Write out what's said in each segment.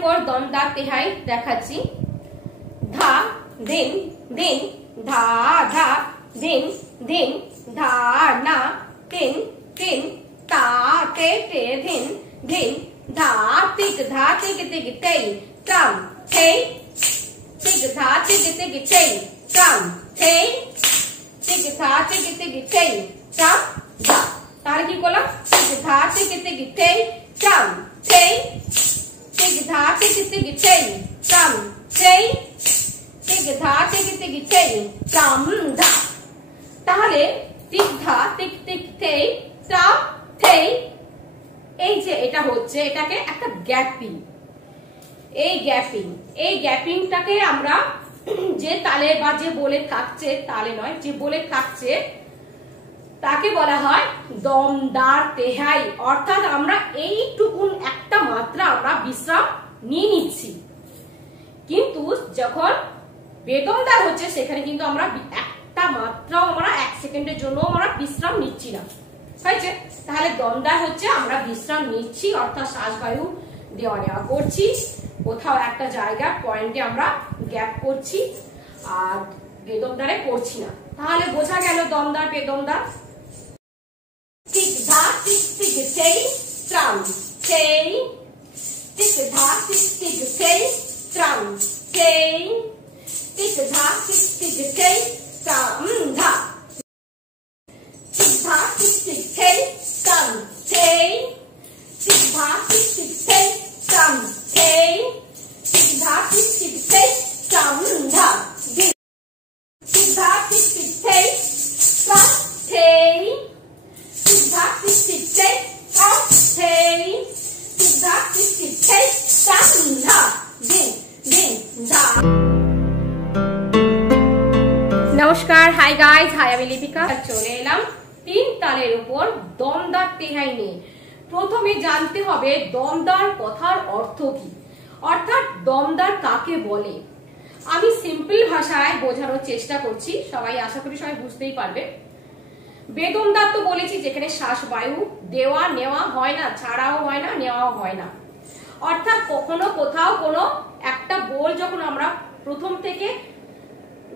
উপর দমদার তেহাই দেখাচ্ছি। ধা দিন দিন, ধা ধা দিন দিন, ধা না তিন তিন, তা তে তে ধিন ধিন, ধা তিক ধা তিক তিক তেই, ট্রাম থেই, তিক ধা তিক তিক তেই, ট্রাম থেই, তিক ধা তিক তিক তেই, ট্রাম ধা। তাহলে কি করলাম? তিক ধা তিক তিক তেই, ট্রাম থেই, তিক ধা তিক তিক তেই, ট্রাম থেই, তিক ধা তিক তিক তেই, ট্রাম ধা। তাহলে তিক ধা তিক তিক তেই, ট্রাম থেই, এই যে এটা হচ্ছে, এটাকে একটা গ্যাপিং। এই গ্যাপিংটাকে আমরা যে তালে বা যে বলে থাকছে, তালে নয়, যে বলে থাকছে তাকে বলা হয় দমদার তেহাই। অর্থাৎ আমরা এইটুকুন একটা মাত্রা আমরা বিশ্রাম নিয়ে নিচ্ছি, কিন্তু যখন বেদমদার হচ্ছে সেখানে কিন্তু আমরা একটা মাত্রাও আমরা 1 সেকেন্ডের জন্য আমরা বিশ্রাম নিচ্ছি না। হয়েছে? তাহলে দমদার হচ্ছে আমরা বিশ্রাম নিচ্ছি, অর্থাৎ শ্বাসবায়ু দেওয়া নেওয়া করছি, কোথাও একটা জায়গা পয়েন্টে আমরা গ্যাপ করছি, আর বেদমদারে করছি না। তাহলে বোঝা গেল দমদার বেদমদার। তিক ধা তিক তিক তেই, ট্রাম থেই, তিক ধা তিক তিক তেই, ট্রাম থেই, তিক ধা তিক তিক তেই, ট্রাম ধা, তিক ধা তিক তিক তেই, ট্রাম থেই, তিক ধা তিক তিক তেই, ট্রাম থেই, তিক ধা তিক তিক তেই, ট্রাম ধা, তিক ধা তিক তিক তেই, ট্রাম থেই, তিক ধা তিক তিক তেই, ট্রাম থেই, তিক ধা তিক তিক তেই, ট্রাম ধা, দিন দিন ধা। নমস্কার, হাই গাইস, হাই আমি লিপিকা। চলে এলাম 3 তালের উপর দমদার তেহাই নিয়ে। প্রথমে জানতে হবে দমদার কথার অর্থ কি, অর্থাৎ দমদার কাকে বলে। আমি সিম্পল ভাষায় বোঝানোর চেষ্টা করছি, সবাই আশা করি সবাই বুঝতেই পারবে। বেদমদার তো বলেছি যেখানে শ্বাসবায়ু দেওয়া নেওয়া হয় না, ছাড়াও হয় না, নেওয়াও হয় না। অর্থাৎ কখনো কোথাও কোনো একটা বোল যখন আমরা প্রথম থেকে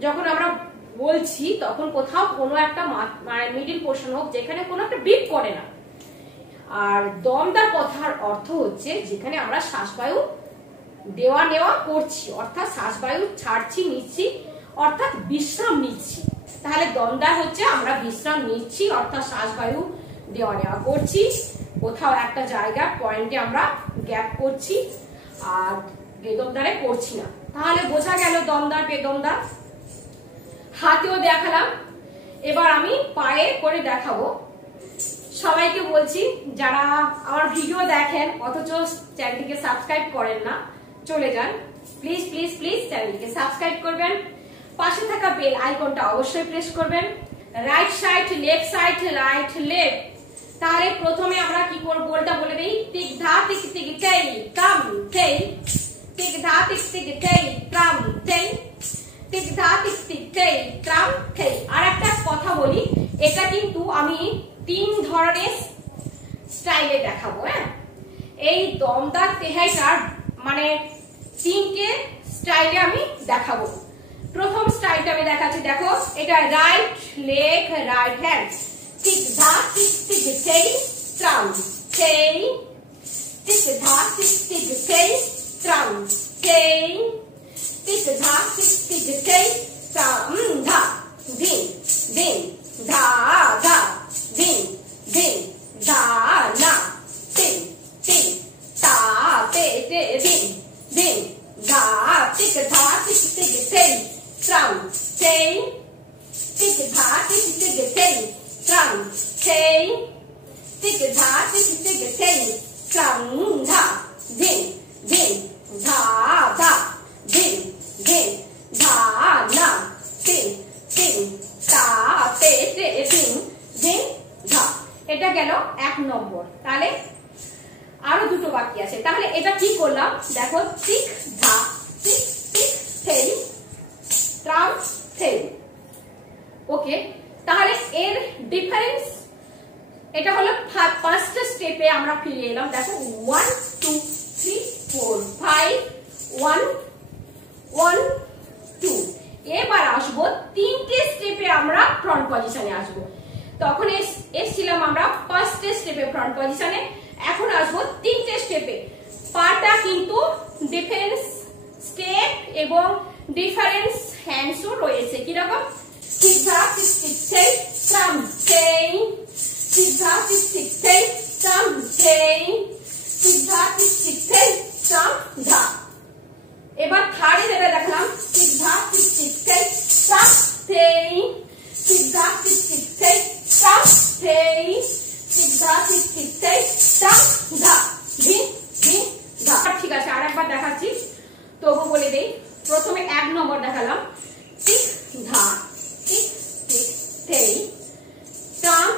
যখন আমরা বলছি, তখন কোথাও কোনো একটা মানে মিডিল পোর্শন হোক যেখানে কোনো একটা বিপ করে না। আর দমদার কথার অর্থ হচ্ছে যেখানে আমরা শ্বাসবায়ু দেওয়া নেওয়া করছি, অর্থাৎ শ্বাসবায়ু ছাড়ছি নিচ্ছি, অর্থাৎ বিশ্রাম নিচ্ছি। তাহলে দমদার হচ্ছে আমরা বিশ্রাম নিচ্ছি, অর্থাৎ শ্বাসবায়ু দেওয়া নেওয়া করছি, কোথাও একটা জায়গা পয়েন্টে আমরা গ্যাপ করছি, আর বেদমদারে করছি না। তাহলে বোঝা গেল দমদার বেদমদার। হাতেও দেখালাম, এবার আমি পায়ে করে দেখাবো। সবাইকে বলছি যারা আমার ভিডিও দেখেন অথচ চ্যানেলটিকে সাবস্ক্রাইব করেন না, চলে যান প্লিজ প্লিজ প্লিজ, চ্যানেলটিকে সাবস্ক্রাইব করবেন, পাশে থাকা বেল আইকনটা অবশ্যই প্রেস করবেন। Right side, left side, right left. তাহলে প্রথমে আমরা কি করব বলটা বলে দেই। তিক ধা তিক তিক তেই, ট্রাম থেই, তিক ধা তিক তিক তেই, ট্রাম থেই, তিক ধা তিক তিক তেই, ট্রাম থেই। আর একটা কথা বলি, এটা কিন্তু আমি 3 ধরনের স্টাইলে দেখাবো। হ্যাঁ, এই দমদার তেহাইটার মানে 3টে স্টাইলে আমি দেখাবো। প্রথম স্টাইলটা আমি দেখাচ্ছি, দেখো এটা রাইট লেগ, রাইট হ্যান্ড। তিক ধা তিক তিক তেই, ট্রাম থেই, তিক ধা তিক তিক তেই, ট্রাম থেই, তিক ধা তিক তিক তেই, ট্রাম ধা, দিন দিন ধা ধা, দিন দিন ধা না, তিন তিন তা তে তে, দিন দিন ধা, তিক ধা তিক তিক তেই, ট্রাম থেই, তিক ধা তিক তিক তেই, ট্রাম থেই, তিক ধা তিক তিক তেই, ট্রাম ধা, দিন দিন ধা ধা, দিন দিন ধা না, তিন তিন তা তে তে, দিন দিন ধা। এটা গেল 1 নম্বর। তাহলে আরো 2টো বাকি আছে। তাহলে এটা কি করলাম দেখো, তিক ধা তিক তিক থেই, ট্রাম থেই। ওকে, তাহলে এর ডিফারেন্স এটা হলো 5টা স্টেপে আমরা ফিরে এলাম। দেখো 1 2 3 4 5 পজিশনে আসবো। তখন এসছিলাম আমরা ফার্স্ট স্টেপে ফ্রন্ট পজিশনে, এখন আসবো 3টে স্টেপে। পাটা কিন্তু ডিফারেন্স স্টেপ এবং ডিফারেন্স হ্যান্ডসও রয়েছে। কিরকম? zigzag tic tic tay tam tay, zigzag tic tic tay tam tay, zigzag tic tic tay tam dha। এবার থার্ডে যেটা দেখলাম zigzag tic tic tay tam tay, zigzag tic tic tay tam tay, zigzag tic tic tay tam dha dhi dhi dha। ঠিক আছে, আরেকবার দেখাচ্ছি, তবু বলে দেই। প্রথমে 1 নম্বর দেখালাম টিক ধা টিক টিক তেই টাম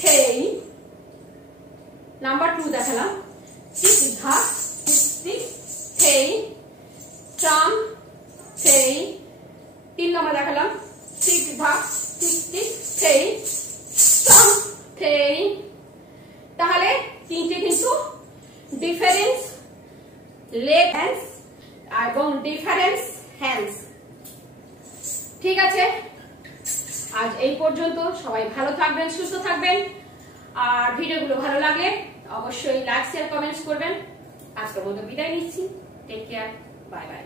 তেই। নাম্বার 2 দেখালাম টিক ধা টিক টিক তেই টাম তেই। 3 নম্বর দেখালাম টিক ধা টিক টিক তেই টাম তেই। তাহলে 3টে কিন্তু ডিফারেন্স লেগ হ্যান্ডস এবং ডিফারেন্স হ্যান্ডস। ঠিক আছে, আজ এই পর্যন্ত। সবাই ভালো থাকবেন, সুস্থ থাকবেন, আর ভিডিওগুলো ভালো লাগলে অবশ্যই লাইক শেয়ার কমেন্টস করবেন। আজকের মতো বিদায় নিচ্ছি। Take care, bye by.